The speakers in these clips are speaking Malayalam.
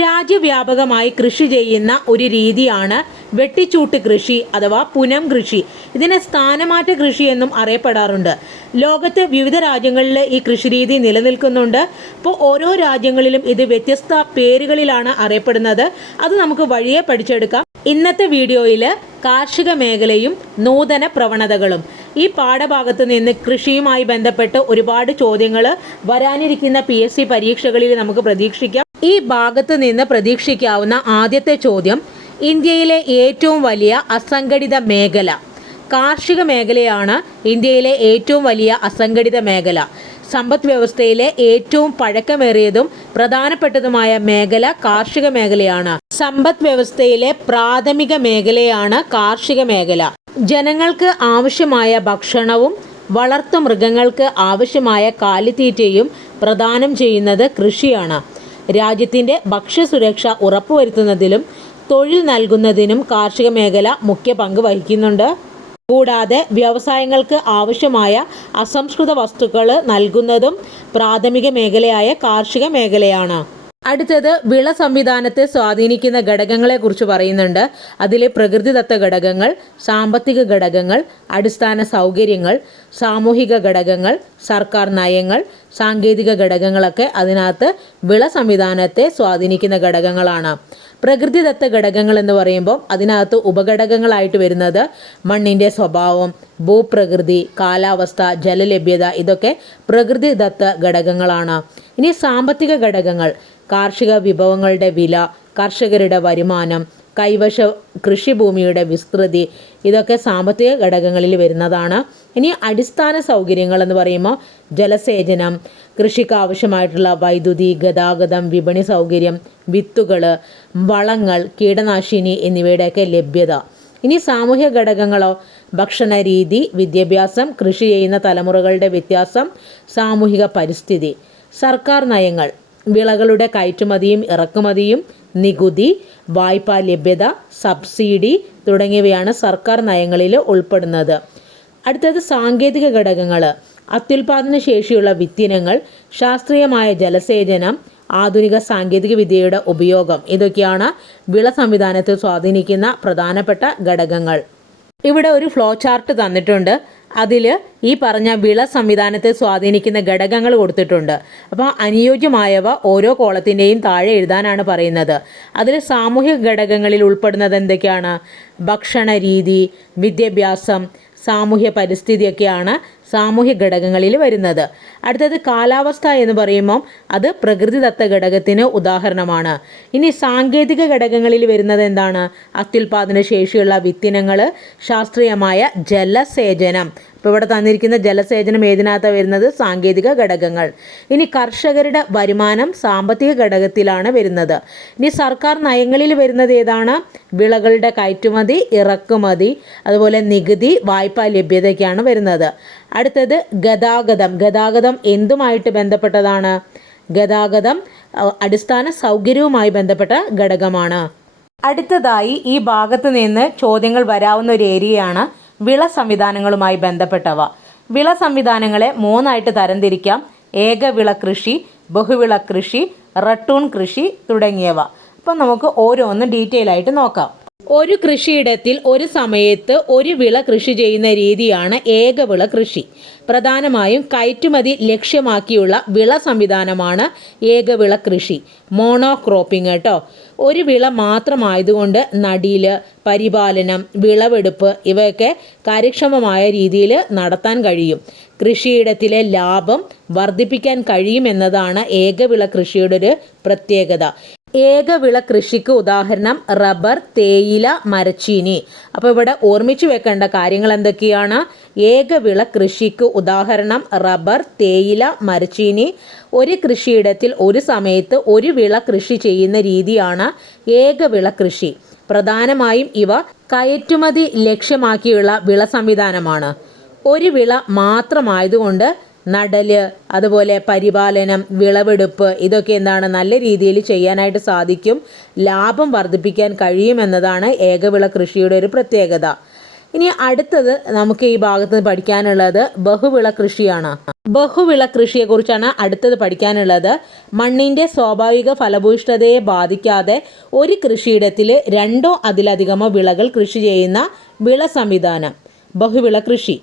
രാജ്യവ്യാപകമായി കൃഷി ചെയ്യുന്ന ഒരു രീതിയാണ് വെട്ടിച്ചൂട്ട് കൃഷി അഥവാ പുനം കൃഷി. ഇതിനെ സ്ഥാനമാറ്റ കൃഷി എന്നും അറിയപ്പെടാറുണ്ട്. ലോകത്ത് വിവിധ രാജ്യങ്ങളിൽ ഈ കൃഷിരീതി നിലനിൽക്കുന്നുണ്ട്. അപ്പോൾ ഓരോ രാജ്യങ്ങളിലും ഇത് വ്യത്യസ്ത പേരുകളിലാണ് അറിയപ്പെടുന്നത്. അത് നമുക്ക് വഴിയെ പഠിച്ചെടുക്കാം. ഇന്നത്തെ വീഡിയോയിൽ കാർഷിക മേഖലയും നൂതന പ്രവണതകളും. ഈ പാഠഭാഗത്ത് നിന്ന് കൃഷിയുമായി ബന്ധപ്പെട്ട് ഒരുപാട് ചോദ്യങ്ങൾ വരാനിരിക്കുന്ന പി എസ് സി പരീക്ഷകളിൽ നമുക്ക് പ്രതീക്ഷിക്കാം. ഈ ഭാഗത്ത് നിന്ന് പ്രതീക്ഷിക്കാവുന്ന ആദ്യത്തെ ചോദ്യം ഇന്ത്യയിലെ ഏറ്റവും വലിയ അസംഘടിത മേഖല. കാർഷിക മേഖലയാണ് ഇന്ത്യയിലെ ഏറ്റവും വലിയ അസംഘടിത മേഖല. സമ്പദ് വ്യവസ്ഥയിലെ ഏറ്റവും പഴക്കമേറിയതും പ്രധാനപ്പെട്ടതുമായ മേഖല കാർഷിക മേഖലയാണ്. സമ്പദ് വ്യവസ്ഥയിലെ പ്രാഥമിക മേഖലയാണ് കാർഷിക മേഖല. ജനങ്ങൾക്ക് ആവശ്യമായ ഭക്ഷണവും വളർത്തു മൃഗങ്ങൾക്ക് ആവശ്യമായ കാലിത്തീറ്റയും പ്രദാനം ചെയ്യുന്നത് കൃഷിയാണ്. രാജ്യത്തിന്റെ ഭക്ഷ്യസുരക്ഷ ഉറപ്പുവരുത്തുന്നതിലും തൊഴിൽ നൽകുന്നതിനും കാർഷിക മേഖല മുഖ്യ പങ്ക് വഹിക്കുന്നുണ്ട്. കൂടാതെ വ്യവസായങ്ങൾക്ക് ആവശ്യമായ അസംസ്കൃത വസ്തുക്കൾ നൽകുന്നതും പ്രാഥമിക മേഖലയായ കാർഷിക മേഖലയാണ്. അടുത്തത് വിള സംവിധാനത്തെ സ്വാധീനിക്കുന്ന ഘടകങ്ങളെ കുറിച്ച് പറയുന്നുണ്ട്. അതിലെ പ്രകൃതിദത്ത ഘടകങ്ങൾ സാമ്പത്തിക ഘടകങ്ങൾ അടിസ്ഥാന സൗകര്യങ്ങൾ സാമൂഹിക ഘടകങ്ങൾ സർക്കാർ നയങ്ങൾ സാങ്കേതിക ഘടകങ്ങളൊക്കെ അതിനകത്ത് വിള സംവിധാനത്തെ സ്വാധീനിക്കുന്ന ഘടകങ്ങളാണ്. പ്രകൃതിദത്ത ഘടകങ്ങൾ എന്ന് പറയുമ്പോൾ അതിനകത്ത് ഉപഘടകങ്ങളായിട്ട് വരുന്നത് മണ്ണിന്റെ സ്വഭാവം ഭൂപ്രകൃതി കാലാവസ്ഥ ജലലഭ്യത ഇതൊക്കെ പ്രകൃതിദത്ത ഘടകങ്ങളാണ്. ഇനി സാമ്പത്തിക ഘടകങ്ങൾ. കാർഷിക വിഭവങ്ങളുടെ വില കർഷകരുടെ വരുമാനം കൈവശ കൃഷിഭൂമിയുടെ വിസ്തൃതി ഇതൊക്കെ സാമ്പത്തിക ഘടകങ്ങളിൽ വരുന്നതാണ്. ഇനി അടിസ്ഥാന സൗകര്യങ്ങൾ എന്ന് പറയുമ്പോൾ ജലസേചനം കൃഷിക്ക് ആവശ്യമായിട്ടുള്ള വൈദ്യുതി ഗതാഗതം വിപണി സൗകര്യം വിത്തുകൾ വളങ്ങൾ കീടനാശിനി എന്നിവയുടെയൊക്കെ ലഭ്യത. ഇനി സാമൂഹ്യ ഘടകങ്ങളോ ഭക്ഷണ രീതി വിദ്യാഭ്യാസം കൃഷി ചെയ്യുന്ന തലമുറകളുടെ വ്യത്യാസം സാമൂഹിക പരിസ്ഥിതി സർക്കാർ നയങ്ങൾ വിളകളുടെ കയറ്റുമതിയും ഇറക്കുമതിയും നികുതി വായ്പാ ലഭ്യത സബ്സിഡി തുടങ്ങിയവയാണ് സർക്കാർ നയങ്ങളിൽ ഉൾപ്പെടുന്നത്. അടുത്തത് സാങ്കേതിക ഘടകങ്ങൾ അത്യുൽപാദന ശേഷിയുള്ള വിത്തിനങ്ങൾ ശാസ്ത്രീയമായ ജലസേചനം ആധുനിക സാങ്കേതിക വിദ്യയുടെ ഉപയോഗം ഇതൊക്കെയാണ് വിള സംവിധാനത്തെ സ്വാധീനിക്കുന്ന പ്രധാനപ്പെട്ട ഘടകങ്ങൾ. ഇവിടെ ഒരു ഫ്ലോ ചാർട്ട് തന്നിട്ടുണ്ട്. അതിൽ ഈ പറഞ്ഞ വിള സംവിധാനത്തെ സ്വാധീനിക്കുന്ന ഘടകങ്ങൾ കൊടുത്തിട്ടുണ്ട്. അപ്പോൾ അനുയോജ്യമായവ ഓരോ കോളത്തിന്റെയും താഴെ എഴുതാനാണ് പറയുന്നത്. അതിൽ സാമൂഹിക ഘടകങ്ങളിൽ ഉൾപ്പെടുന്നത് എന്തൊക്കെയാണ്? ഭക്ഷണ രീതി വിദ്യാഭ്യാസം സാമൂഹ്യ പരിസ്ഥിതിയൊക്കെയാണ് സാമൂഹ്യ ഘടകങ്ങളിൽ വരുന്നത്. അടുത്തത് കാലാവസ്ഥ എന്ന് പറയുമ്പോൾ അത് പ്രകൃതിദത്ത ഘടകത്തിന് ഉദാഹരണമാണ്. ഇനി സാങ്കേതിക ഘടകങ്ങളിൽ വരുന്നത് എന്താണ്? അത്യുൽപാദന ശേഷിയുള്ള വിത്തിനങ്ങൾ ശാസ്ത്രീയമായ ജലസേചനം. ഇപ്പോൾ ഇവിടെ തന്നിരിക്കുന്ന ജലസേചനം ഏതിനകത്താണ് വരുന്നത്? സാങ്കേതിക ഘടകങ്ങൾ. ഇനി കർഷകരുടെ വരുമാനം സാമ്പത്തിക ഘടകത്തിലാണ് വരുന്നത്. ഇനി സർക്കാർ നയങ്ങളിൽ വരുന്നത് ഏതാണ്? വിളകളുടെ കയറ്റുമതി ഇറക്കുമതി അതുപോലെ നികുതി വായ്പാ ലഭ്യതയ്ക്കാണ് വരുന്നത്. അടുത്തത് ഗതാഗതം. ഗതാഗതം എന്തുമായിട്ട് ബന്ധപ്പെട്ടതാണ്? ഗതാഗതം അടിസ്ഥാന സൗകര്യവുമായി ബന്ധപ്പെട്ട ഘടകമാണ്. അടുത്തതായി ഈ ഭാഗത്ത് നിന്ന് ചോദ്യങ്ങൾ വരാവുന്ന ഒരു ഏരിയയാണ് വിള സംവിധാനങ്ങളുമായി ബന്ധപ്പെട്ടവ. വിള സംവിധാനങ്ങളെ മൂന്നായിട്ട് തരംതിരിക്കാം. ഏകവിള കൃഷി ബഹുവിള കൃഷി റട്ടൂൺ കൃഷി തുടങ്ങിയവ. അപ്പം നമുക്ക് ഓരോന്നും ഡീറ്റെയിൽ ആയിട്ട് നോക്കാം. ഒരു കൃഷിയിടത്തിൽ ഒരു സമയത്ത് ഒരു വിള കൃഷി ചെയ്യുന്ന രീതിയാണ് ഏകവിള കൃഷി. പ്രധാനമായും കയറ്റുമതി ലക്ഷ്യമാക്കിയുള്ള വിള സംവിധാനമാണ് ഏകവിള കൃഷി. മോണോ ക്രോപ്പിംഗ് കേട്ടോ. ഒരു വിള മാത്രമായതുകൊണ്ട് നടീൽ പരിപാലനം വിളവെടുപ്പ് ഇവയൊക്കെ കാര്യക്ഷമമായ രീതിയിൽ നടത്താൻ കഴിയും. കൃഷിയിടത്തിലെ ലാഭം വർദ്ധിപ്പിക്കാൻ കഴിയുമെന്നതാണ് ഏകവിള കൃഷിയുടെ ഒരു പ്രത്യേകത. ഏകവിള കൃഷിക്ക് ഉദാഹരണം റബ്ബർ തേയില മരച്ചീനി. അപ്പോൾ ഇവിടെ ഓർമ്മിച്ചു വെക്കേണ്ട കാര്യങ്ങൾ എന്തൊക്കെയാണ്? ഏകവിള കൃഷിക്ക് ഉദാഹരണം റബ്ബർ തേയില മരച്ചീനി. ഒരു കൃഷിയിടത്തിൽ ഒരു സമയത്ത് ഒരു വിള കൃഷി ചെയ്യുന്ന രീതിയാണ് ഏകവിള കൃഷി. പ്രധാനമായും ഇവ കയറ്റുമതി ലക്ഷ്യമാക്കിയുള്ള വിള സംവിധാനമാണ്. ഒരു വിള മാത്രമായതുകൊണ്ട് നടൽ അതുപോലെ പരിപാലനം വിളവെടുപ്പ് ഇതൊക്കെ എന്താണ് നല്ല രീതിയിൽ ചെയ്യാനായിട്ട് സാധിക്കും. ലാഭം വർദ്ധിപ്പിക്കാൻ കഴിയുമെന്നതാണ് ഏകവിള കൃഷിയുടെ ഒരു പ്രത്യേകത. ഇനി അടുത്തത് നമുക്ക് ഈ ഭാഗത്ത് പഠിക്കാനുള്ളത് ബഹുവിള കൃഷിയാണ്. ബഹുവിള കൃഷിയെ കുറിച്ചാണ് അടുത്തത് പഠിക്കാനുള്ളത്. മണ്ണിന്റെ സ്വാഭാവിക ഫലഭൂയിഷ്ഠതയെ ബാധിക്കാതെ ഒരു കൃഷിയിടത്തിൽ രണ്ടോ അതിലധികമോ വിളകൾ കൃഷി ചെയ്യുന്ന വിള സംവിധാനം ബഹുവിള കൃഷി.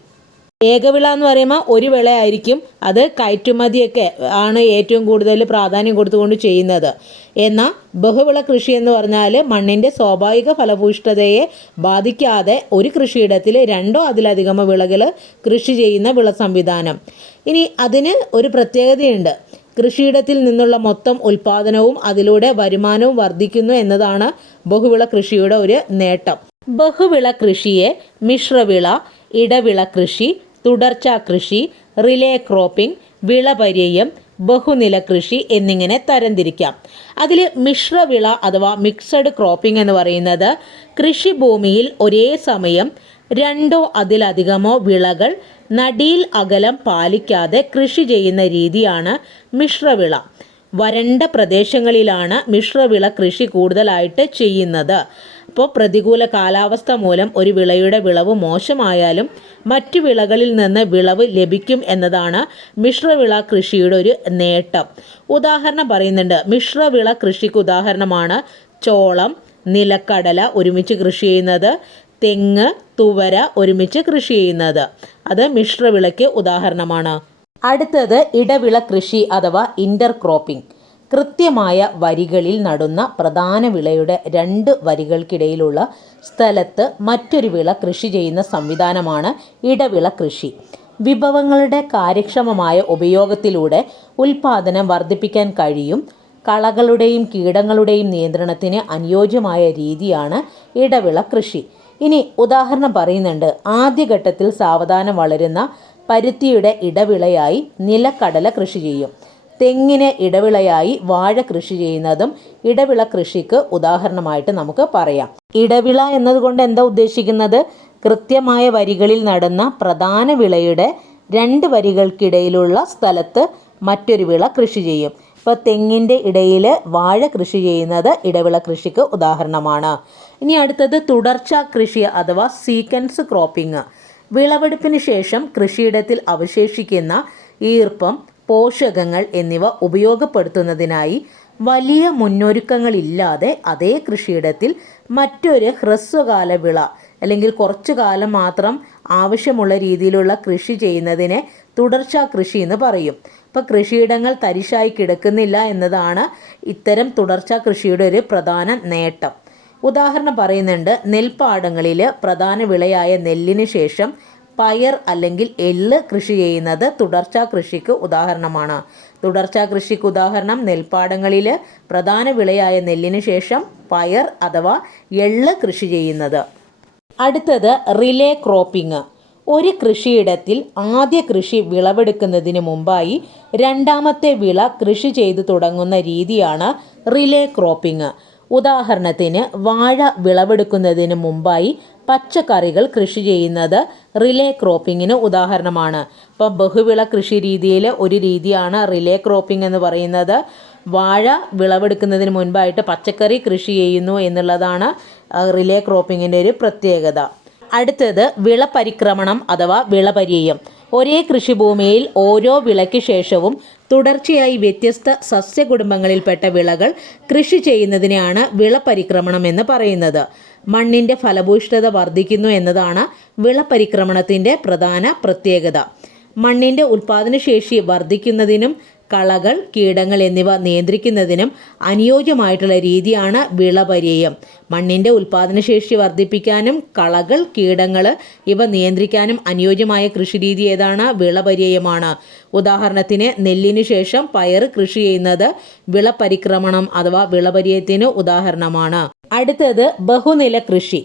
ഏകവിള എന്ന് പറയുമ്പോൾ ഒരു വിളയായിരിക്കും. അത് കയറ്റുമതിയൊക്കെ ആണ് ഏറ്റവും കൂടുതൽ പ്രാധാന്യം കൊടുത്തുകൊണ്ട് ചെയ്യുന്നത്. എന്നാൽ ബഹുവിള കൃഷി എന്ന് പറഞ്ഞാൽ മണ്ണിന്റെ സ്വാഭാവിക ഫലഭൂഷ്ഠതയെ ബാധിക്കാതെ ഒരു കൃഷിയിടത്തിൽ രണ്ടോ അതിലധികമോ വിളകൾ കൃഷി ചെയ്യുന്ന വിള സംവിധാനം. ഇനി അതിന് ഒരു പ്രത്യേകതയുണ്ട്. കൃഷിയിടത്തിൽ നിന്നുള്ള മൊത്തം ഉൽപാദനവും അതിലൂടെ വരുമാനവും വർദ്ധിക്കുന്നു എന്നതാണ് ബഹുവിള കൃഷിയുടെ ഒരു നേട്ടം. ബഹുവിള കൃഷിയെ മിശ്രവിള ഇടവിള കൃഷി തുടർച്ചാ കൃഷി റിലേ ക്രോപ്പിംഗ് വിളപര്യം ബഹുനില കൃഷി എന്നിങ്ങനെ തരംതിരിക്കാം. അതിൽ മിശ്രവിള അഥവാ മിക്സഡ് ക്രോപ്പിംഗ് എന്ന് പറയുന്നത് കൃഷിഭൂമിയിൽ ഒരേ സമയം രണ്ടോ അതിലധികമോ വിളകൾ നടിയിൽ അകലം പാലിക്കാതെ കൃഷി ചെയ്യുന്ന രീതിയാണ് മിശ്രവിള വരണ്ട പ്രദേശങ്ങളിലാണ് മിശ്രവിള കൃഷി കൂടുതലായിട്ട് ചെയ്യുന്നത്. അപ്പോൾ പ്രതികൂല കാലാവസ്ഥ മൂലം ഒരു വിളയുടെ വിളവ് മോശമായാലും മറ്റു വിളകളിൽ നിന്ന് വിളവ് ലഭിക്കും എന്നതാണ് മിശ്രവിള കൃഷിയുടെ ഒരു നേട്ടം. ഉദാഹരണം പറയുന്നുണ്ട്. മിശ്രവിള കൃഷിക്ക് ഉദാഹരണമാണ് ചോളം നിലക്കടല ഒരുമിച്ച് കൃഷി ചെയ്യുന്നത് തെങ്ങ് തുവര ഒരുമിച്ച് കൃഷി ചെയ്യുന്നത്. അത് മിശ്രവിളയ്ക്ക് ഉദാഹരണമാണ്. അടുത്തത് ഇടവിള കൃഷി അഥവാ ഇന്റർ ക്രോപ്പിംഗ് കൃത്യമായ വരികളിൽ നടുന്ന പ്രധാന വിളയുടെ രണ്ട് വരികൾക്കിടയിലുള്ള സ്ഥലത്ത് മറ്റൊരു വിള കൃഷി ചെയ്യുന്ന സംവിധാനമാണ് ഇടവിള കൃഷി. വിഭവങ്ങളുടെ കാര്യക്ഷമമായ ഉപയോഗത്തിലൂടെ ഉൽപാദനം വർദ്ധിപ്പിക്കാൻ കഴിയും. കളകളുടെയും കീടങ്ങളുടെയും നിയന്ത്രണത്തിന് അനുയോജ്യമായ രീതിയാണ് ഇടവിള കൃഷി. ഇനി ഉദാഹരണം പറയുന്നുണ്ട്. ആദ്യഘട്ടത്തിൽ സാവധാനം വളരുന്ന പരുത്തിയുടെ ഇടവിളയായി നിലക്കടല കൃഷി ചെയ്യും. തെങ്ങിന് ഇടവിളയായി വാഴ കൃഷി ചെയ്യുന്നതും ഇടവിള കൃഷിക്ക് ഉദാഹരണമായിട്ട് നമുക്ക് പറയാം. ഇടവിള എന്നതുകൊണ്ട് എന്താ ഉദ്ദേശിക്കുന്നത്? കൃത്യമായ വരികളിൽ നടന്ന പ്രധാന വിളയുടെ രണ്ട് വരികൾക്കിടയിലുള്ള സ്ഥലത്ത് മറ്റൊരു വിള കൃഷി ചെയ്യും. ഇപ്പോൾ തെങ്ങിന്റെ ഇടയിൽ വാഴ കൃഷി ചെയ്യുന്നത് ഇടവിള കൃഷിക്ക് ഉദാഹരണമാണ്. ഇനി അടുത്തത് തുടർച്ച കൃഷി അഥവാ സീക്വൻസ് ക്രോപ്പിംഗ്. വിളവെടുപ്പിന് ശേഷം കൃഷിയിടത്തിൽ അവശേഷിക്കുന്ന ഈർപ്പം പോഷകങ്ങൾ എന്നിവ ഉപയോഗപ്പെടുത്തുന്നതിനായി വലിയ മുന്നൊരുക്കങ്ങളില്ലാതെ അതേ കൃഷിയിടത്തിൽ മറ്റൊരു ഹ്രസ്വകാല വിള അല്ലെങ്കിൽ കുറച്ചു കാലം മാത്രം ആവശ്യമുള്ള രീതിയിലുള്ള കൃഷി ചെയ്യുന്നതിനെ തുടർച്ചാ കൃഷി എന്ന് പറയും. ഇപ്പോൾ കൃഷിയിടങ്ങൾ തരിശായി കിടക്കുന്നില്ല എന്നതാണ് ഇത്തരം തുടർച്ചാ കൃഷിയുടെ ഒരു പ്രധാന നേട്ടം. ഉദാഹരണം പറയുന്നുണ്ട് നെൽപ്പാടങ്ങളിൽ പ്രധാന വിളയായ നെല്ലിന് ശേഷം പയർ അല്ലെങ്കിൽ എള്ള് കൃഷി ചെയ്യുന്നത് തുടർച്ചാ കൃഷിക്ക് ഉദാഹരണമാണ്. തുടർച്ചാ കൃഷിക്ക് ഉദാഹരണം നെൽപ്പാടങ്ങളിൽ പ്രധാന വിളയായ നെല്ലിന് ശേഷം പയർ അഥവാ എള്ള് കൃഷി ചെയ്യുന്നത്. അടുത്തത് റിലേ ക്രോപ്പിംഗ്. ഒരു കൃഷിയിടത്തിൽ ആദ്യ കൃഷി വിളവെടുക്കുന്നതിന് മുമ്പായി രണ്ടാമത്തെ വിള കൃഷി ചെയ്തു തുടങ്ങുന്ന രീതിയാണ് റിലേ ക്രോപ്പിംഗ്. ഉദാഹരണത്തിന് വാഴ വിളവെടുക്കുന്നതിന് മുമ്പായി പച്ചക്കറികൾ കൃഷി ചെയ്യുന്നത് റിലേ ക്രോപ്പിങ്ങിന് ഉദാഹരണമാണ്. ഇപ്പോൾ ബഹുവിള കൃഷി രീതിയിൽ ഒരു രീതിയാണ് റിലേ ക്രോപ്പിംഗ് എന്ന് പറയുന്നത്. വാഴ വിളവെടുക്കുന്നതിന് മുൻപായിട്ട് പച്ചക്കറി കൃഷി ചെയ്യുന്നു എന്നുള്ളതാണ് റിലേ ക്രോപ്പിങ്ങിന്റെ ഒരു പ്രത്യേകത. അടുത്തത് വിളപരിക്രമണം അഥവാ വിളപരിയം ഒരേ കൃഷിഭൂമിയിൽ ഓരോ വിളയ്ക്ക് ശേഷവും തുടർച്ചയായി വ്യത്യസ്ത സസ്യകുടുംബങ്ങളിൽപ്പെട്ട വിളകൾ കൃഷി ചെയ്യുന്നതിനെയാണ് വിളപരിക്രമണം എന്ന് പറയുന്നത്. മണ്ണിന്റെ ഫലഭൂയിഷ്ഠത വർദ്ധിക്കുന്നു എന്നതാണ് വിളപരിക്രമണത്തിന്റെ പ്രധാന പ്രത്യേകത. മണ്ണിന്റെ ഉൽപാദനശേഷി വർദ്ധിക്കുന്നതിനും കളകൾ കീടങ്ങൾ എന്നിവ നിയന്ത്രിക്കുന്നതിനും അനുയോജ്യമായിട്ടുള്ള രീതിയാണ് വിളപര്യയം. മണ്ണിന്റെ ഉൽപാദനശേഷി വർദ്ധിപ്പിക്കാനും കളകൾ കീടങ്ങൾ ഇവ നിയന്ത്രിക്കാനും അനുയോജ്യമായ കൃഷിരീതി ഏതാണ്? വിളപര്യയമാണ്. ഉദാഹരണത്തിന് നെല്ലിനു ശേഷം പയർ കൃഷി ചെയ്യുന്നത് വിളപരിക്രമണം അഥവാ വിളപര്യത്തിന് ഉദാഹരണമാണ്. അടുത്തത് ബഹുനില കൃഷി.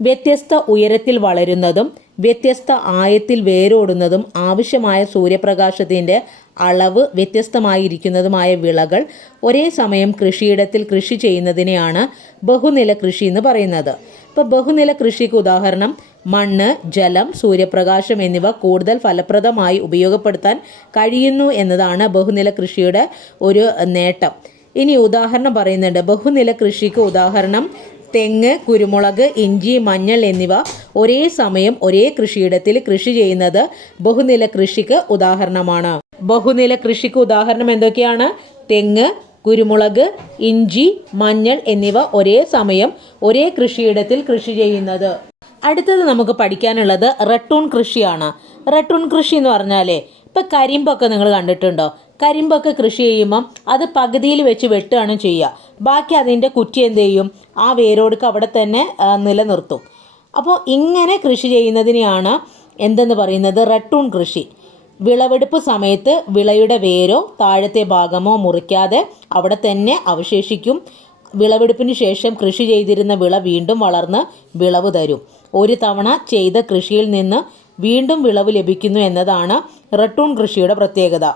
വ്യത്യസ്ത ഉയരത്തിൽ വളരുന്നതും വ്യത്യസ്ത ആയത്തിൽ വേരോടുന്നതും ആവശ്യമായ സൂര്യപ്രകാശത്തിന്റെ അളവ് വ്യത്യസ്തമായിരിക്കുന്നതുമായ വിളകൾ ഒരേ സമയം കൃഷിയിടത്തിൽ കൃഷി ചെയ്യുന്നതിനെയാണ് ബഹുനില കൃഷി എന്ന് പറയുന്നത്. ഇപ്പോൾ ബഹുനില കൃഷിക്ക് ഉദാഹരണം മണ്ണ് ജലം സൂര്യപ്രകാശം എന്നിവ കൂടുതൽ ഫലപ്രദമായി ഉപയോഗപ്പെടുത്താൻ കഴിയുന്നു എന്നതാണ് ബഹുനില കൃഷിയുടെ ഒരു നേട്ടം. ഇനി ഉദാഹരണം പറയുന്നുണ്ട്. ബഹുനില കൃഷിക്ക് ഉദാഹരണം തെങ്ങ് കുരുമുളക് ഇഞ്ചി മഞ്ഞൾ എന്നിവ ഒരേ സമയം ഒരേ കൃഷിയിടത്തിൽ കൃഷി ചെയ്യുന്നത് ബഹുനില കൃഷിക്ക് ഉദാഹരണമാണ്. ബഹുനില കൃഷിക്ക് ഉദാഹരണം എന്തൊക്കെയാണ്? തെങ്ങ് കുരുമുളക് ഇഞ്ചി മഞ്ഞൾ എന്നിവ ഒരേ സമയം ഒരേ കൃഷിയിടത്തിൽ കൃഷി ചെയ്യുന്നത്. അടുത്തത് നമുക്ക് പഠിക്കാനുള്ളത് റട്ടൂൺ കൃഷിയാണ്. റട്ടൂൺ കൃഷി എന്ന് പറഞ്ഞാലേ ഇപ്പം കരിമ്പൊക്കെ നിങ്ങൾ കണ്ടിട്ടുണ്ടോ? കരിമ്പൊക്കെ കൃഷി ചെയ്യുമ്പം അത് പകുതിയിൽ വെച്ച് വെട്ടുകയാണ് ചെയ്യുക. ബാക്കി അതിന്റെ കുറ്റി എന്ത് ചെയ്യും? ആ വേരോടുക്ക് അവിടെ തന്നെ നിലനിർത്തും. അപ്പോൾ ഇങ്ങനെ കൃഷി ചെയ്യുന്നതിനെയാണ് എന്തെന്ന് പറയുന്നത്? റട്ടൂൺ കൃഷി. വിളവെടുപ്പ് സമയത്ത് വിളയുടെ വേരോ താഴത്തെ ഭാഗമോ മുറിക്കാതെ അവിടെ തന്നെ അവശേഷിക്കും. വിളവെടുപ്പിന് ശേഷം കൃഷി ചെയ്തിരുന്ന വിള വീണ്ടും വളർന്ന് വിളവ് തരും. ഒരു തവണ ചെയ്ത കൃഷിയിൽ നിന്ന് വീണ്ടും വിളവ് ലഭിക്കുന്നു എന്നതാണ് റട്ടൂൺ കൃഷിയുടെ പ്രത്യേകത.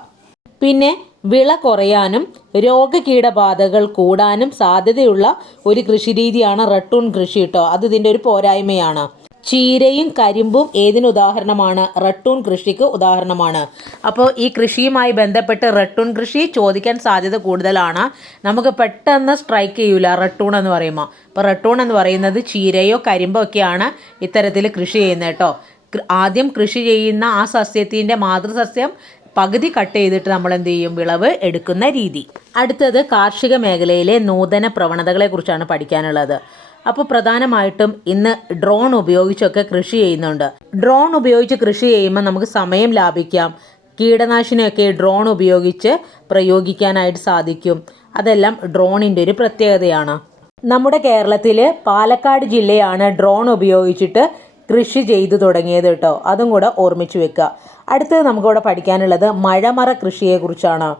പിന്നെ വിള കുറയാനും രോഗകീടബാധകൾ കൂടാനും സാധ്യതയുള്ള ഒരു കൃഷിരീതിയാണ് റട്ടൂൺ കൃഷി കേട്ടോ അത് ഇതിന്റെ ഒരു പോരായ്മയാണ്. ചീരയും കരിമ്പും ഏതിന് ഉദാഹരണമാണ്? റട്ടൂൺ കൃഷിക്ക് ഉദാഹരണമാണ്. അപ്പോൾ ഈ കൃഷിയുമായി ബന്ധപ്പെട്ട് റട്ടൂൺ കൃഷി ചോദിക്കാൻ സാധ്യത കൂടുതലാണ്. നമുക്ക് പെട്ടെന്ന് സ്ട്രൈക്ക് ചെയ്യൂല റട്ടൂൺ എന്ന് പറയുമ്പോൾ അപ്പോൾ റട്ടൂൺ എന്ന് പറയുന്നത് ചീരയോ കരിമ്പോ ഒക്കെയാണ് ഇത്തരത്തിൽ കൃഷി ചെയ്യുന്നത് കേട്ടോ. ആദ്യം കൃഷി ചെയ്യുന്ന ആ സസ്യത്തിന്റെ മാതൃസസ്യം പകുതി കട്ട് ചെയ്തിട്ട് നമ്മൾ എന്ത് ചെയ്യും? വിളവ് എടുക്കുന്ന രീതി. അടുത്തത് കാർഷിക മേഖലയിലെ നൂതന പ്രവണതകളെക്കുറിച്ചാണ് പഠിക്കാനുള്ളത്. അപ്പോൾ പ്രധാനമായിട്ടും ഇന്ന് ഡ്രോൺ ഉപയോഗിച്ചൊക്കെ കൃഷി ചെയ്യുന്നുണ്ട്. ഡ്രോൺ ഉപയോഗിച്ച് കൃഷി ചെയ്യുമ്പോൾ നമുക്ക് സമയം ലാഭിക്കാം. കീടനാശിനിയൊക്കെ ഡ്രോൺ ഉപയോഗിച്ച് പ്രയോഗിക്കാനായിട്ട് സാധിക്കും. അതെല്ലാം ഡ്രോണിന്റെ ഒരു പ്രത്യേകതയാണ്. നമ്മുടെ കേരളത്തിൽ പാലക്കാട് ജില്ലയാണ് ഡ്രോൺ ഉപയോഗിച്ചിട്ട് കൃഷി ചെയ്തു തുടങ്ങിയത് കേട്ടോ. അതും കൂടെ ഓർമ്മിച്ച് വെക്കുക. അടുത്തത് നമുക്കിവിടെ പഠിക്കാനുള്ളത് മഴമറ കൃഷിയെക്കുറിച്ചാണ്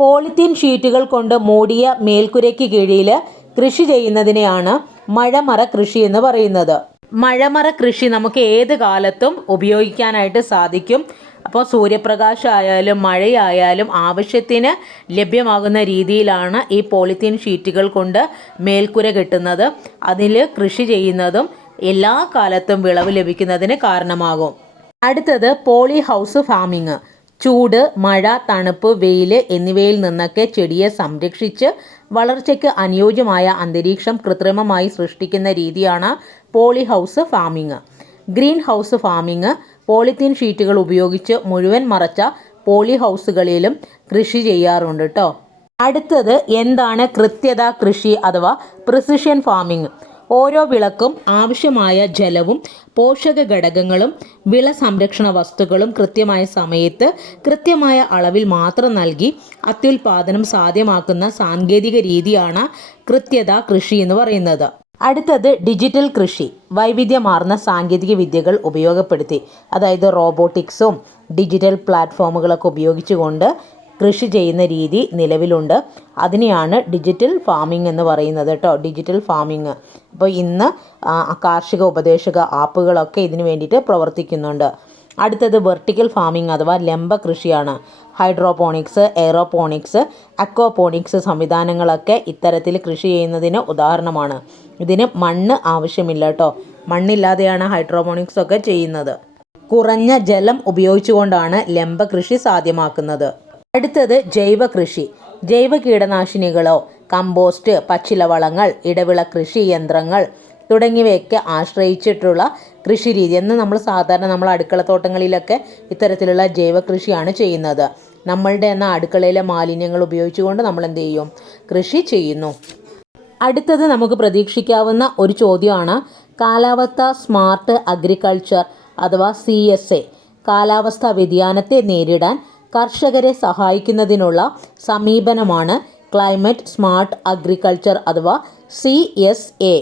പോളിത്തീൻ ഷീറ്റുകൾ കൊണ്ട് മൂടിയ മേൽക്കുരയ്ക്ക് കീഴിൽ കൃഷി ചെയ്യുന്നതിനെയാണ് മഴമറ കൃഷി എന്ന് പറയുന്നത്. മഴമറ കൃഷി നമുക്ക് ഏത് കാലത്തും ഉപയോഗിക്കാനായിട്ട് സാധിക്കും. അപ്പോൾ സൂര്യപ്രകാശമായാലും മഴയായാലും ആവശ്യത്തിന് ലഭ്യമാകുന്ന രീതിയിലാണ് ഈ പോളിത്തീൻ ഷീറ്റുകൾ കൊണ്ട് മേൽക്കുര കെട്ടുന്നത്. അതിൽ കൃഷി ചെയ്യുന്നതും എല്ലാ കാലത്തും വിളവ് ലഭിക്കുന്നതിന് കാരണമാകും. അടുത്തത് പോളി ഹൗസ് ഫാമിങ് ചൂട് മഴ തണുപ്പ് വെയിൽ എന്നിവയിൽ നിന്നൊക്കെ ചെടിയെ സംരക്ഷിച്ച് വളർച്ചയ്ക്ക് അനുയോജ്യമായ അന്തരീക്ഷം കൃത്രിമമായി സൃഷ്ടിക്കുന്ന രീതിയാണ് poly house farming. Green house farming polythene ഷീറ്റുകൾ ഉപയോഗിച്ച് മുഴുവൻ മറച്ച പോളി ഹൗസുകളിലും കൃഷി ചെയ്യാറുണ്ട് കേട്ടോ അടുത്തത് എന്താണ് കൃത്യത കൃഷി അഥവാ പ്രിസിഷൻ ഫാമിംഗ്? ഓരോ വിളക്കും ആവശ്യമായ ജലവും പോഷക ഘടകങ്ങളും വിള സംരക്ഷണ വസ്തുക്കളും കൃത്യമായ സമയത്ത് കൃത്യമായ അളവിൽ മാത്രം നൽകി അത്യുൽപാദനം സാധ്യമാക്കുന്ന സാങ്കേതിക രീതിയാണ് കൃത്യത കൃഷി എന്ന് പറയുന്നത്. അടുത്തത് ഡിജിറ്റൽ കൃഷി. വൈവിധ്യമാർന്ന സാങ്കേതിക വിദ്യകൾ ഉപയോഗപ്പെടുത്തി. അതായത് റോബോട്ടിക്സും ഡിജിറ്റൽ പ്ലാറ്റ്ഫോമുകളൊക്കെ ഉപയോഗിച്ചുകൊണ്ട് കൃഷി ചെയ്യുന്ന രീതി നിലവിലുണ്ട്. അതിനെയാണ് ഡിജിറ്റൽ ഫാമിംഗ് എന്ന് പറയുന്നത് കേട്ടോ. ഡിജിറ്റൽ ഫാമിംഗ് അപ്പോൾ ഇന്ന് കാർഷിക ഉപദേശക ആപ്പുകളൊക്കെ ഇതിന് വേണ്ടിയിട്ട് പ്രവർത്തിക്കുന്നുണ്ട്. അടുത്തത് വെർട്ടിക്കൽ ഫാമിംഗ് അഥവാ ലംബ കൃഷിയാണ്. ഹൈഡ്രോപോണിക്സ് എയറോപോണിക്സ് അക്വാപോണിക്സ് സംവിധാനങ്ങളൊക്കെ ഇത്തരത്തിൽ കൃഷി ചെയ്യുന്നതിന് ഉദാഹരണമാണ്. ഇതിന് മണ്ണ് ആവശ്യമില്ല കേട്ടോ. മണ്ണില്ലാതെയാണ് ഹൈഡ്രോപോണിക്സ് ഒക്കെ ചെയ്യുന്നത്. കുറഞ്ഞ ജലം ഉപയോഗിച്ചുകൊണ്ടാണ് ലംബ കൃഷി സാധ്യമാക്കുന്നത്. അടുത്തത് ജൈവ കൃഷി. ജൈവ കീടനാശിനികളോ കമ്പോസ്റ്റ് പച്ചിലവളങ്ങൾ ഇടവിള കൃഷി യന്ത്രങ്ങൾ തുടങ്ങിയവയൊക്കെ ആശ്രയിച്ചിട്ടുള്ള കൃഷി രീതി എന്ന് നമ്മൾ സാധാരണ നമ്മൾ അടുക്കളത്തോട്ടങ്ങളിലൊക്കെ ഇത്തരത്തിലുള്ള ജൈവ കൃഷിയാണ് ചെയ്യുന്നത്. നമ്മളുടെ എന്ന അടുക്കളയിലെ മാലിന്യങ്ങൾ ഉപയോഗിച്ചുകൊണ്ട് നമ്മൾ എന്ത് ചെയ്യും? കൃഷി ചെയ്യുന്നു. അടുത്തത് നമുക്ക് പ്രതീക്ഷിക്കാവുന്ന ഒരു ചോദ്യമാണ്. കാലാവസ്ഥ സ്മാർട്ട് അഗ്രികൾച്ചർ അഥവാ സി കാലാവസ്ഥാ വ്യതിയാനത്തെ നേരിടാൻ കർഷകരെ സഹായിക്കുന്നതിനുള്ള സമീപനമാണ് ക്ലൈമറ്റ് സ്മാർട്ട് അഗ്രികൾച്ചർ അഥവാ സി എസ് എ.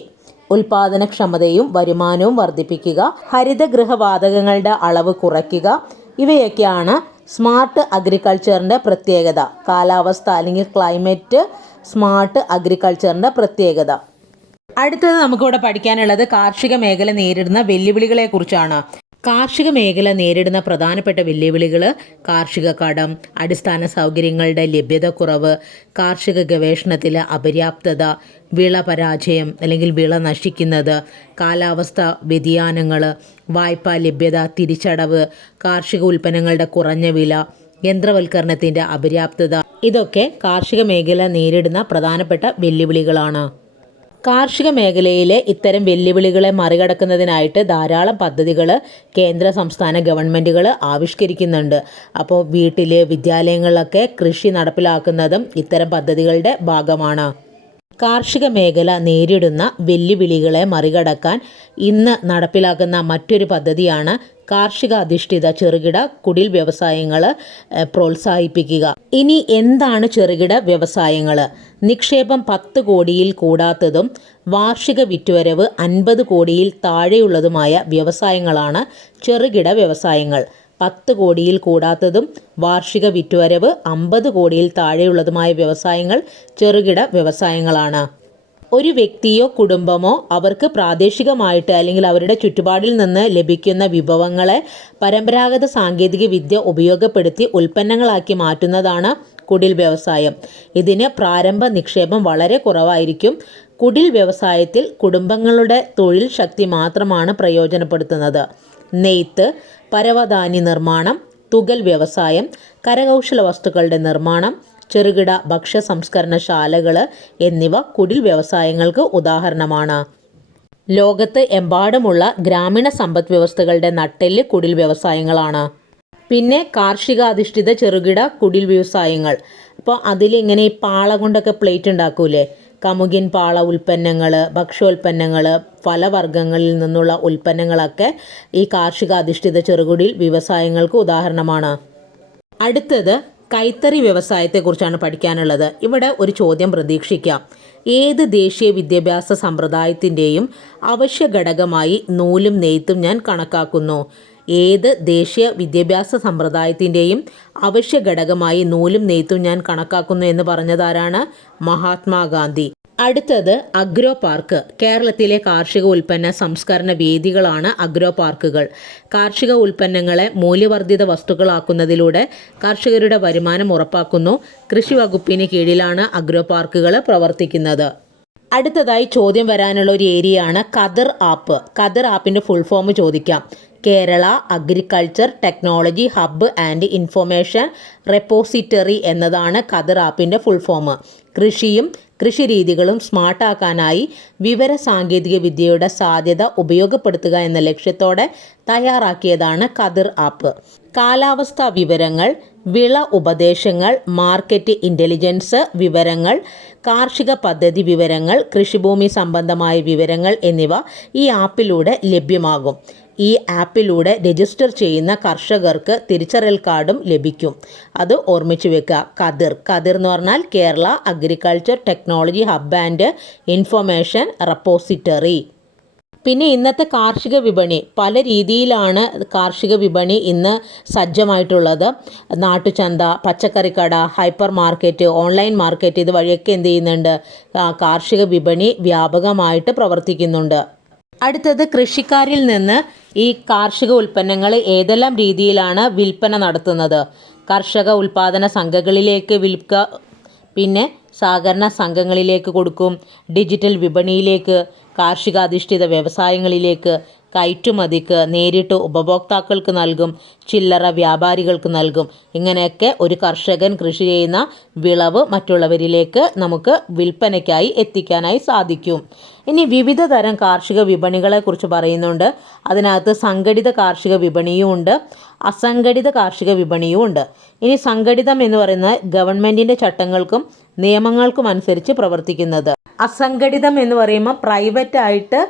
ഉൽപാദനക്ഷമതയും വരുമാനവും വർദ്ധിപ്പിക്കുക ഹരിതഗൃഹവാതകങ്ങളുടെ അളവ് കുറയ്ക്കുക ഇവയൊക്കെയാണ് സ്മാർട്ട് അഗ്രികൾച്ചറിന്റെ പ്രത്യേകത. കാലാവസ്ഥ അല്ലെങ്കിൽ ക്ലൈമറ്റ് സ്മാർട്ട് അഗ്രികൾച്ചറിന്റെ പ്രത്യേകത. അടുത്തത് നമുക്കിവിടെ പഠിക്കാനുള്ളത് കാർഷിക മേഖല നേരിടുന്ന വെല്ലുവിളികളെ കുറിച്ചാണ് കാർഷിക മേഖല നേരിടുന്ന പ്രധാനപ്പെട്ട വെല്ലുവിളികൾ കാർഷിക കടം അടിസ്ഥാന സൗകര്യങ്ങളുടെ ലഭ്യതക്കുറവ് കാർഷിക ഗവേഷണത്തിലെ അപര്യാപ്തത വിള പരാജയം അല്ലെങ്കിൽ വിള നശിക്കുന്നത് കാലാവസ്ഥ വ്യതിയാനങ്ങൾ വായ്പാ ലഭ്യത തിരിച്ചടവ് കാർഷിക ഉൽപ്പന്നങ്ങളുടെ കുറഞ്ഞ വില യന്ത്രവൽക്കരണത്തിന്റെ അപര്യാപ്തത. ഇതൊക്കെ കാർഷിക മേഖല നേരിടുന്ന പ്രധാനപ്പെട്ട വെല്ലുവിളികളാണ്. കാർഷിക മേഖലയിലെ ഇത്തരം വെല്ലുവിളികളെ മറികടക്കുന്നതിനായിട്ട് ധാരാളം പദ്ധതികൾ കേന്ദ്ര സംസ്ഥാന ഗവൺമെന്റുകൾ ആവിഷ്കരിക്കുന്നുണ്ട്. അപ്പോൾ വീട്ടിൽ വിദ്യാലയങ്ങളിലൊക്കെ കൃഷി നടപ്പിലാക്കുന്നതും ഇത്തരം പദ്ധതികളുടെ ഭാഗമാണ്. കാർഷിക മേഖല നേരിടുന്ന വെല്ലുവിളികളെ മറികടക്കാൻ ഇന്ന് നടപ്പിലാക്കുന്ന മറ്റൊരു പദ്ധതിയാണ് കാർഷിക അധിഷ്ഠിത ചെറുകിട കുടിൽ വ്യവസായങ്ങൾ പ്രോത്സാഹിപ്പിക്കുക. ഇനി എന്താണ് ചെറുകിട വ്യവസായങ്ങൾ നിക്ഷേപം പത്ത് കോടിയിൽ കൂടാത്തതും വാർഷിക വിറ്റുവരവ് അൻപത് കോടിയിൽ താഴെയുള്ളതുമായ വ്യവസായങ്ങളാണ് ചെറുകിട വ്യവസായങ്ങൾ. പത്ത് കോടിയിൽ കൂടാത്തതും വാർഷിക വിറ്റുവരവ് അമ്പത് കോടിയിൽ താഴെയുള്ളതുമായ വ്യവസായങ്ങൾ ചെറുകിട വ്യവസായങ്ങളാണ്. ഒരു വ്യക്തിയോ കുടുംബമോ അവർക്ക് പ്രാദേശികമായിട്ട് അല്ലെങ്കിൽ അവരുടെ ചുറ്റുപാടിൽ നിന്ന് ലഭിക്കുന്ന വിഭവങ്ങളെ പരമ്പരാഗത സാങ്കേതിക വിദ്യ ഉപയോഗപ്പെടുത്തി ഉൽപ്പന്നങ്ങളാക്കി മാറ്റുന്നതാണ് കുടിൽ വ്യവസായം. ഇതിന് പ്രാരംഭ നിക്ഷേപം വളരെ കുറവായിരിക്കും. കുടിൽ വ്യവസായത്തിൽ കുടുംബങ്ങളുടെ തൊഴിൽ ശക്തി മാത്രമാണ് പ്രയോജനപ്പെടുത്തുന്നത്. നെയ്ത്ത് പരവധാന്യ നിർമ്മാണം തുകൽ വ്യവസായം കരകൗശല വസ്തുക്കളുടെ നിർമ്മാണം ചെറുകിട ഭക്ഷ്യ സംസ്കരണശാലകൾ എന്നിവ കുടിൽ വ്യവസായങ്ങൾക്ക് ഉദാഹരണമാണ്. ലോകത്ത് എമ്പാടുമുള്ള ഗ്രാമീണ സമ്പദ് വ്യവസ്ഥകളുടെ നട്ടെല്ല് കുടിൽ വ്യവസായങ്ങളാണ്. പിന്നെ കാർഷികാധിഷ്ഠിത ചെറുകിട കുടിൽ വ്യവസായങ്ങൾ. അപ്പോൾ അതിലിങ്ങനെ ഈ പാള കൊണ്ടൊക്കെ പ്ലേറ്റ് ഉണ്ടാക്കൂലേ? കമുകിൻ പാള ഉൽപ്പന്നങ്ങൾ ഭക്ഷ്യോൽപ്പന്നങ്ങൾ ഫലവർഗങ്ങളിൽ നിന്നുള്ള ഉൽപ്പന്നങ്ങളൊക്കെ ഈ കാർഷികാധിഷ്ഠിത ചെറുകുടിൽ വ്യവസായങ്ങൾക്ക് ഉദാഹരണമാണ്. അടുത്തത് കൈത്തറി വ്യവസായത്തെക്കുറിച്ചാണ് പഠിക്കാനുള്ളത്. ഇവിടെ ഒരു ചോദ്യം പ്രതീക്ഷിക്കാം. ഏത് ദേശീയ വിദ്യാഭ്യാസ സമ്പ്രദായത്തിന്റെയും അവശ്യ ഘടകമായി നൂലും നെയ്ത്തും ഞാൻ കണക്കാക്കുന്നു. ഏത് ദേശീയ വിദ്യാഭ്യാസ സമ്പ്രദായത്തിന്റെയും അവശ്യ ഘടകമായി നൂലും നെയ്ത്തും ഞാൻ കണക്കാക്കുന്നു എന്ന് പറഞ്ഞതാരാണ്? മഹാത്മാഗാന്ധി. അടുത്തത് അഗ്രോ പാർക്ക്. കേരളത്തിലെ കാർഷിക ഉൽപ്പന്ന സംസ്കരണ വേദികളാണ് അഗ്രോ പാർക്കുകൾ. കാർഷിക ഉൽപ്പന്നങ്ങളെ മൂല്യവർദ്ധിത വസ്തുക്കളാക്കുന്നതിലൂടെ കർഷകരുടെ വരുമാനം ഉറപ്പാക്കുന്നു. കൃഷി വകുപ്പിന് കീഴിലാണ് അഗ്രോ പാർക്കുകൾ പ്രവർത്തിക്കുന്നത്. അടുത്തതായി ചോദ്യം വരാനുള്ള ഒരു ഏരിയയാണ് കദർ ആപ്പ്. കദർ ആപ്പിന്റെ ഫുൾ ഫോം ചോദിക്കാം. Kerala agriculture technology hub and information repository എന്നതാണ് കദർ ആപ്പിന്റെ ഫുൾ ഫോം കൃഷിയും കൃഷിരീതികളും സ്മാർട്ടാക്കാനായി വിവര സാങ്കേതിക വിദ്യയുടെ സാധ്യത ഉപയോഗപ്പെടുത്തുക എന്ന ലക്ഷ്യത്തോടെ തയ്യാറാക്കിയതാണ് കതിർ ആപ്പ്. കാലാവസ്ഥാ വിവരങ്ങൾ വിള ഉപദേശങ്ങൾ മാർക്കറ്റ് ഇന്റലിജൻസ് വിവരങ്ങൾ കാർഷിക പദ്ധതി വിവരങ്ങൾ കൃഷിഭൂമി സംബന്ധമായ വിവരങ്ങൾ എന്നിവ ഈ ആപ്പിലൂടെ ലഭ്യമാകും. ഈ ആപ്പിലൂടെ രജിസ്റ്റർ ചെയ്യുന്ന കർഷകർക്ക് തിരിച്ചറിയൽ കാർഡും ലഭിക്കും. അത് ഓർമ്മിച്ച് വെക്കുക. കതിർ. കതിർ എന്ന് പറഞ്ഞാൽ Kerala agriculture technology hub and information repository. പിന്നെ ഇന്നത്തെ കാർഷിക വിപണി. പല രീതിയിലാണ് കാർഷിക വിപണി ഇന്ന് സജ്ജമായിട്ടുള്ളത്. നാട്ടുചന്ത പച്ചക്കറിക്കട ഹൈപ്പർ മാർക്കറ്റ് ഓൺലൈൻ മാർക്കറ്റ് ഇത് വഴിയൊക്കെ എന്ത് ചെയ്യുന്നുണ്ട്? കാർഷിക വിപണി വ്യാപകമായിട്ട് പ്രവർത്തിക്കുന്നുണ്ട്. അടുത്തത് കൃഷിക്കാരിൽ നിന്ന് ഈ കാർഷിക ഉൽപ്പന്നങ്ങൾ ഏതെല്ലാം രീതിയിലാണ് വിൽപ്പന നടത്തുന്നത്? കർഷക ഉൽപാദന സംഘങ്ങളിലേക്ക് വിൽക്കുക പിന്നെ സഹകരണ സംഘങ്ങളിലേക്ക് കൊടുക്കും ഡിജിറ്റൽ വിപണിയിലേക്ക് കാർഷികാധിഷ്ഠിത വ്യവസായങ്ങളിലേക്ക് കയറ്റുമതിക്ക് നേരിട്ട് ഉപഭോക്താക്കൾക്ക് നൽകും ചില്ലറ വ്യാപാരികൾക്ക് നൽകും. ഇങ്ങനെയൊക്കെ ഒരു കർഷകൻ കൃഷി ചെയ്യുന്ന വിളവ് മറ്റുള്ളവരിലേക്ക് നമുക്ക് വിൽപ്പനയ്ക്കായി എത്തിക്കാനായി സാധിക്കും. ഇനി വിവിധ തരം കാർഷിക വിപണികളെക്കുറിച്ച് പറയുന്നുണ്ട്. അതിനകത്ത് സംഘടിത കാർഷിക വിപണിയും ഉണ്ട് അസംഘടിത കാർഷിക വിപണിയും ഉണ്ട്. ഇനി സംഘടിതം എന്ന് പറയുന്നത് ഗവൺമെന്റിന്റെ ചട്ടങ്ങൾക്കും നിയമങ്ങൾക്കും അനുസരിച്ച് പ്രവർത്തിക്കുന്നത്. അസംഘടിതം എന്ന് പറയുമ്പോൾ പ്രൈവറ്റ് ആയിട്ട്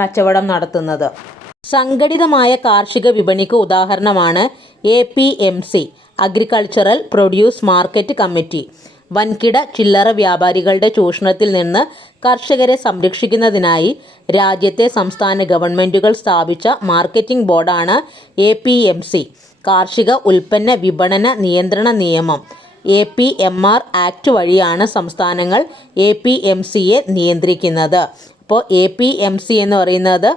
കച്ചവടം നടത്തുന്നത്. സംഘടിതമായ കാർഷിക വിപണിക്ക് ഉദാഹരണമാണ് A P M C agricultural produce market committee വൻകിട ചില്ലറ വ്യാപാരികളുടെ ചൂഷണത്തിൽ നിന്ന് കർഷകരെ സംരക്ഷിക്കുന്നതിനായി രാജ്യത്തെ സംസ്ഥാന ഗവൺമെന്റുകൾ സ്ഥാപിച്ച മാർക്കറ്റിംഗ് ബോർഡാണ് എ പി എം സി കാർഷിക ഉൽപ്പന്ന വിപണന നിയന്ത്രണ നിയമം. A P M R act വഴിയാണ് സംസ്ഥാനങ്ങൾ എ പി എം സിയെ നിയന്ത്രിക്കുന്നത്. അപ്പോൾ എ പി എം സി എന്ന് പറയുന്നത്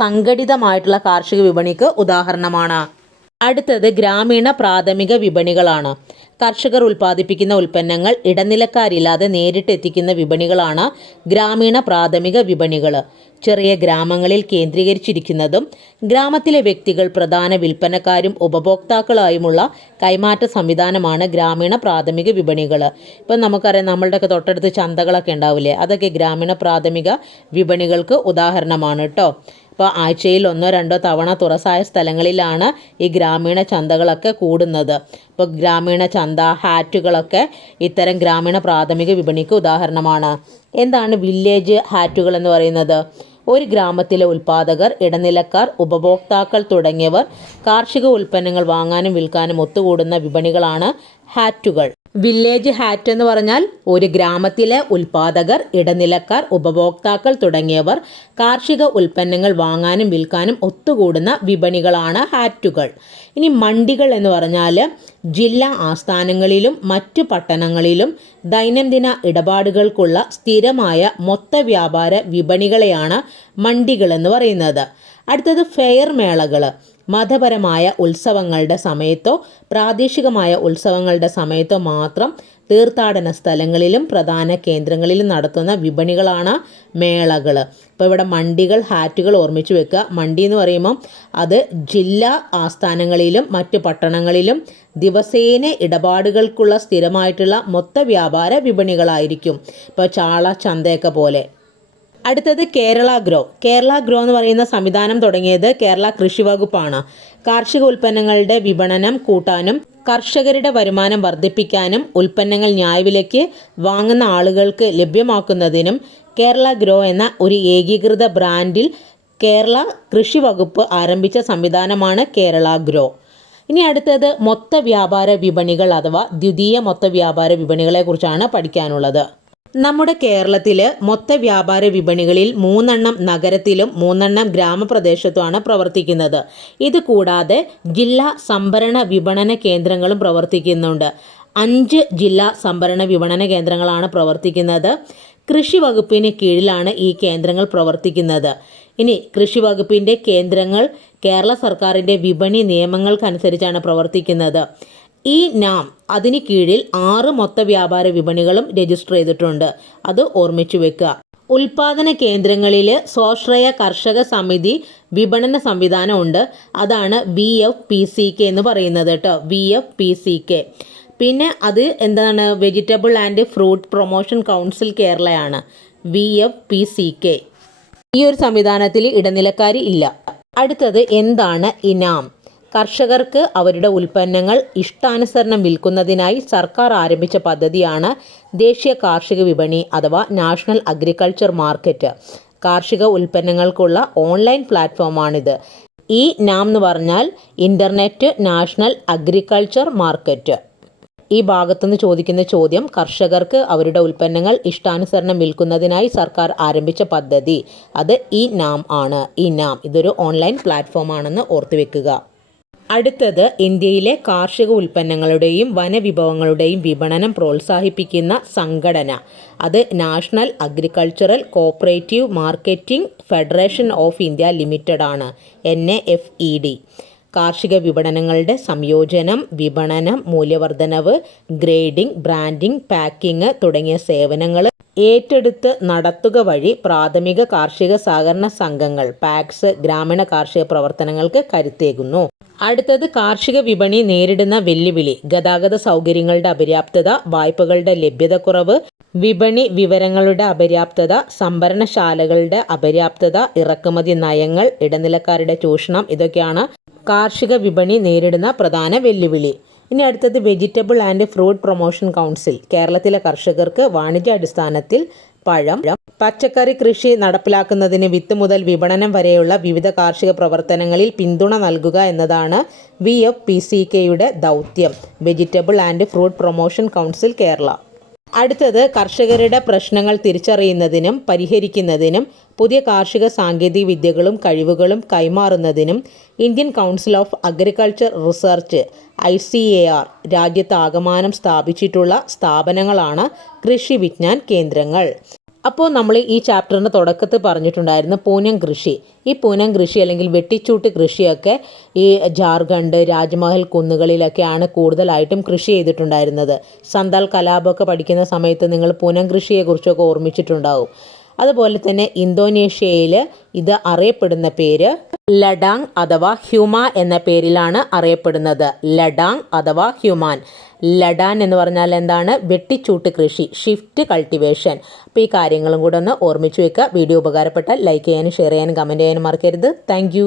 സംഘടിതമായിട്ടുള്ള കാർഷിക വിപണിക്ക് ഉദാഹരണമാണ്. അടുത്തത് ഗ്രാമീണ പ്രാഥമിക വിപണികളാണ്. കർഷകർ ഉൽപ്പാദിപ്പിക്കുന്ന ഉൽപ്പന്നങ്ങൾ ഇടനിലക്കാരില്ലാതെ നേരിട്ട് എത്തിക്കുന്ന വിപണികളാണ് ഗ്രാമീണ പ്രാഥമിക വിപണികൾ ചെറിയ ഗ്രാമങ്ങളിൽ കേന്ദ്രീകരിച്ചിരിക്കുന്നതും ഗ്രാമത്തിലെ വ്യക്തികൾ പ്രധാന വിൽപ്പനക്കാരും ഉപഭോക്താക്കളായുമുള്ള കൈമാറ്റ സംവിധാനമാണ് ഗ്രാമീണ പ്രാഥമിക വിപണികൾ ഇപ്പം നമുക്കറിയാം നമ്മളുടെയൊക്കെ തൊട്ടടുത്ത് ചന്തകളൊക്കെ ഉണ്ടാവില്ലേ? അതൊക്കെ ഗ്രാമീണ പ്രാഥമിക വിപണികൾക്ക് ഉദാഹരണമാണ് കേട്ടോ ഇപ്പോൾ ആഴ്ചയിൽ ഒന്നോ രണ്ടോ തവണ തുറസായ സ്ഥലങ്ങളിലാണ് ഈ ഗ്രാമീണ ചന്തകളൊക്കെ കൂടുന്നത്. ഇപ്പോൾ ഗ്രാമീണ ചന്ത ഹാറ്റുകളൊക്കെ ഇത്തരം ഗ്രാമീണ പ്രാഥമിക വിപണിക്ക് ഉദാഹരണമാണ്. എന്താണ് വില്ലേജ് ഹാറ്റുകൾ എന്ന് പറയുന്നത്? ഒരു ഗ്രാമത്തിലെ ഉൽപാദകർ ഇടനിലക്കാർ ഉപഭോക്താക്കൾ തുടങ്ങിയവർ കാർഷിക ഉൽപ്പന്നങ്ങൾ വാങ്ങാനും വിൽക്കാനും ഒത്തുകൂടുന്ന വിപണികളാണ് ഹാറ്റുകൾ. വില്ലേജ് ഹാറ്റ് എന്ന് പറഞ്ഞാൽ ഒരു ഗ്രാമത്തിലെ ഉൽപാദകർ ഇടനിലക്കാർ ഉപഭോക്താക്കൾ തുടങ്ങിയവർ കാർഷിക ഉൽപ്പന്നങ്ങൾ വാങ്ങാനും വിൽക്കാനും ഒത്തുകൂടുന്ന വിപണികളാണ് ഹാറ്റുകൾ. ഇനി മണ്ടികൾ എന്ന് പറഞ്ഞാൽ ജില്ലാ ആസ്ഥാനങ്ങളിലും മറ്റു പട്ടണങ്ങളിലും ദൈനംദിന ഇടപാടുകൾക്കുള്ള സ്ഥിരമായ മൊത്ത വ്യാപാര വിപണികളെയാണ് മണ്ടികൾ എന്ന് പറയുന്നത്. അടുത്തത് ഫെയർ മേളകൾ. മതപരമായ ഉത്സവങ്ങളുടെ സമയത്തോ പ്രാദേശികമായ ഉത്സവങ്ങളുടെ സമയത്തോ മാത്രം തീർത്ഥാടന സ്ഥലങ്ങളിലും പ്രധാന കേന്ദ്രങ്ങളിലും നടത്തുന്ന വിപണികളാണ് മേളകൾ ഇപ്പോൾ ഇവിടെ മണ്ടികൾ ഹാറ്റുകൾ ഓർമ്മിച്ച് വെക്കുക. മണ്ടി എന്ന് പറയുമ്പം അത് ജില്ലാ ആസ്ഥാനങ്ങളിലും മറ്റു പട്ടണങ്ങളിലും ദിവസേന ഇടപാടുകൾക്കുള്ള സ്ഥിരമായിട്ടുള്ള മൊത്ത വ്യാപാര വിപണികളായിരിക്കും. ഇപ്പോൾ ചാള ചന്തയൊക്കെ പോലെ. അടുത്തത് കേരള ഗ്രോ. കേരള ഗ്രോ എന്ന് പറയുന്ന സംവിധാനം തുടങ്ങിയത് കേരള കൃഷി വകുപ്പാണ്. കാർഷിക ഉൽപ്പന്നങ്ങളുടെ വിപണനം കൂട്ടാനും കർഷകരുടെ വരുമാനം വർദ്ധിപ്പിക്കാനും ഉൽപ്പന്നങ്ങൾ ന്യായവിലയ്ക്ക് വാങ്ങുന്ന ആളുകൾക്ക് ലഭ്യമാക്കുന്നതിനും കേരള ഗ്രോ എന്ന ഒരു ഏകീകൃത ബ്രാൻഡിൽ കേരള കൃഷി വകുപ്പ് ആരംഭിച്ച സംവിധാനമാണ് കേരള ഗ്രോ. ഇനി അടുത്തത് മൊത്ത വ്യാപാര വിപണികൾ അഥവാ ദ്വിതീയ മൊത്ത വ്യാപാര വിപണികളെക്കുറിച്ചാണ് പഠിക്കാനുള്ളത്. നമ്മുടെ കേരളത്തിൽ മൊത്ത വ്യാപാര വിപണികളിൽ മൂന്നെണ്ണം നഗരത്തിലും മൂന്നെണ്ണം ഗ്രാമപ്രദേശത്തുമാണ് പ്രവർത്തിക്കുന്നത്. ഇത് കൂടാതെ ജില്ലാ സംഭരണ വിപണന കേന്ദ്രങ്ങളും പ്രവർത്തിക്കുന്നുണ്ട്. അഞ്ച് ജില്ലാ സംഭരണ വിപണന കേന്ദ്രങ്ങളാണ് പ്രവർത്തിക്കുന്നത്. കൃഷി വകുപ്പിന് കീഴിലാണ് ഈ കേന്ദ്രങ്ങൾ പ്രവർത്തിക്കുന്നത്. ഇനി കൃഷി വകുപ്പിന്റെ കേന്ദ്രങ്ങൾ കേരള സർക്കാരിന്റെ വിപണി നിയമങ്ങൾക്കനുസരിച്ചാണ് പ്രവർത്തിക്കുന്നത്. ഈ നാം അതിന് കീഴിൽ ആറ് മൊത്ത വ്യാപാര വിപണികളും രജിസ്റ്റർ ചെയ്തിട്ടുണ്ട്. അത് ഓർമ്മിച്ചു വെക്കുക. ഉൽപാദന കേന്ദ്രങ്ങളിൽ സ്വാശ്രയ കർഷക സമിതി വിപണന സംവിധാനം ഉണ്ട്. അതാണ് V F P C K എന്ന് പറയുന്നത് കേട്ടോ. V F P C K. പിന്നെ അത് എന്താണ്? Vegetable and fruit promotion council കേരളയാണ്. V F P C K. ഈ ഒരു സംവിധാനത്തിൽ ഇടനിലക്കാരി ഇല്ല. അടുത്തത് എന്താണ്? ഇനാം. കർഷകർക്ക് അവരുടെ ഉൽപ്പന്നങ്ങൾ ഇഷ്ടാനുസരണം വിൽക്കുന്നതിനായി സർക്കാർ ആരംഭിച്ച പദ്ധതിയാണ് ദേശീയ കാർഷിക വിപണി അഥവാ നാഷണൽ അഗ്രികൾച്ചർ മാർക്കറ്റ്. കാർഷിക ഉൽപ്പന്നങ്ങൾക്കുള്ള ഓൺലൈൻ പ്ലാറ്റ്ഫോമാണിത്. ഈ നാം എന്ന് പറഞ്ഞാൽ ഇന്റർനെറ്റ് നാഷണൽ അഗ്രികൾച്ചർ മാർക്കറ്റ്. ഈ ഭാഗത്തുനിന്ന് ചോദിക്കുന്ന ചോദ്യം കർഷകർക്ക് അവരുടെ ഉൽപ്പന്നങ്ങൾ ഇഷ്ടാനുസരണം വിൽക്കുന്നതിനായി സർക്കാർ ആരംഭിച്ച പദ്ധതി. അത് ഈ നാം ആണ്. ഈ നാം ഇതൊരു ഓൺലൈൻ പ്ലാറ്റ്ഫോമാണെന്ന് ഓർത്തുവെക്കുക അടുത്തത് ഇന്ത്യയിലെ കാർഷിക ഉൽപ്പന്നങ്ങളുടെയും വനവിഭവങ്ങളുടെയും വിപണനം പ്രോത്സാഹിപ്പിക്കുന്ന സംഘടന. അത് national agricultural cooperative marketing federation of India limited ആണ് N A F E D. കാർഷിക വിപണനങ്ങളുടെ സംയോജനം വിപണനം മൂല്യവർദ്ധനവ് ഗ്രേഡിംഗ് ബ്രാൻഡിംഗ് പാക്കിംഗ് തുടങ്ങിയ സേവനങ്ങൾ ഏറ്റെടുത്ത് നടത്തുക വഴി പ്രാഥമിക കാർഷിക സഹകരണ സംഘങ്ങൾ പാക്സ് ഗ്രാമീണ കാർഷിക പ്രവർത്തനങ്ങൾക്ക് കരുത്തേകുന്നു. അടുത്തത് കാർഷിക വിപണി നേരിടുന്ന വെല്ലുവിളി ഗതാഗത സൗകര്യങ്ങളുടെ അപര്യാപ്തത വായ്പകളുടെ ലഭ്യതക്കുറവ് വിപണി വിവരങ്ങളുടെ അപര്യാപ്തത സംഭരണശാലകളുടെ അപര്യാപ്തത ഇറക്കുമതി നയങ്ങൾ ഇടനിലക്കാരുടെ ചൂഷണം ഇതൊക്കെയാണ് കാർഷിക വിപണി നേരിടുന്ന പ്രധാന വെല്ലുവിളി. ഇനി അടുത്തത് vegetable and fruit promotion council. കേരളത്തിലെ കർഷകർക്ക് വാണിജ്യാടിസ്ഥാനത്തിൽ പഴം പച്ചക്കറി കൃഷി നടപ്പിലാക്കുന്നതിന് വിത്ത് മുതൽ വിപണനം വരെയുള്ള വിവിധ കാർഷിക പ്രവർത്തനങ്ങളിൽ പിന്തുണ നൽകുക എന്നതാണ് വി എഫ് പി സി കെയുടെ ദൗത്യം. Vegetable and fruit promotion council Kerala. അടുത്തത് കർഷകരുടെ പ്രശ്നങ്ങൾ തിരിച്ചറിയുന്നതിനും പരിഹരിക്കുന്നതിനും പുതിയ കാർഷിക സാങ്കേതിക വിദ്യകളും കഴിവുകളും കൈമാറുന്നതിനും Indian council of agriculture research I C A R രാജ്യത്താകമാനം സ്ഥാപിച്ചിട്ടുള്ള സ്ഥാപനങ്ങളാണ് കൃഷി വിജ്ഞാൻ കേന്ദ്രങ്ങൾ. അപ്പോൾ നമ്മൾ ഈ ചാപ്റ്ററിന്റെ തുടക്കത്തിൽ പറഞ്ഞിട്ടുണ്ടായിരുന്ന പൂനം കൃഷി. ഈ പൂനം കൃഷി അല്ലെങ്കിൽ വെട്ടിച്ചൂട്ട് കൃഷിയൊക്കെ ഈ ജാർഖണ്ഡ് രാജ്മഹൽ കുന്നുകളിലൊക്കെയാണ് കൂടുതലായിട്ടും കൃഷി ചെയ്തിട്ടുണ്ടായിരുന്നത്. സന്താൽ കലാപമൊക്കെ പഠിക്കുന്ന സമയത്ത് നിങ്ങൾ പൂനം കൃഷിയെക്കുറിച്ചൊക്കെ ഓർമ്മിച്ചിട്ടുണ്ടാവും. അതുപോലെ തന്നെ ഇന്തോനേഷ്യയിൽ ഇത് അറിയപ്പെടുന്ന പേര് ലഡാങ് അഥവാ ഹ്യൂമ എന്ന പേരിലാണ് അറിയപ്പെടുന്നത്. ലഡാങ് അഥവാ ഹ്യൂമാൻ. ലഡാൻ എന്ന് പറഞ്ഞാൽ എന്താണ്? വെട്ടിച്ചൂട്ട് കൃഷി ഷിഫ്റ്റ് കൾട്ടിവേഷൻ അപ്പോൾ ഈ കാര്യങ്ങളും കൂടെ ഒന്ന് ഓർമ്മിച്ച് വെക്കുക. വീഡിയോ ഉപകാരപ്പെട്ടാൽ ലൈക്ക് ചെയ്യാനും ഷെയർ ചെയ്യാനും കമന്റ് ചെയ്യാനും മറക്കരുത്. താങ്ക്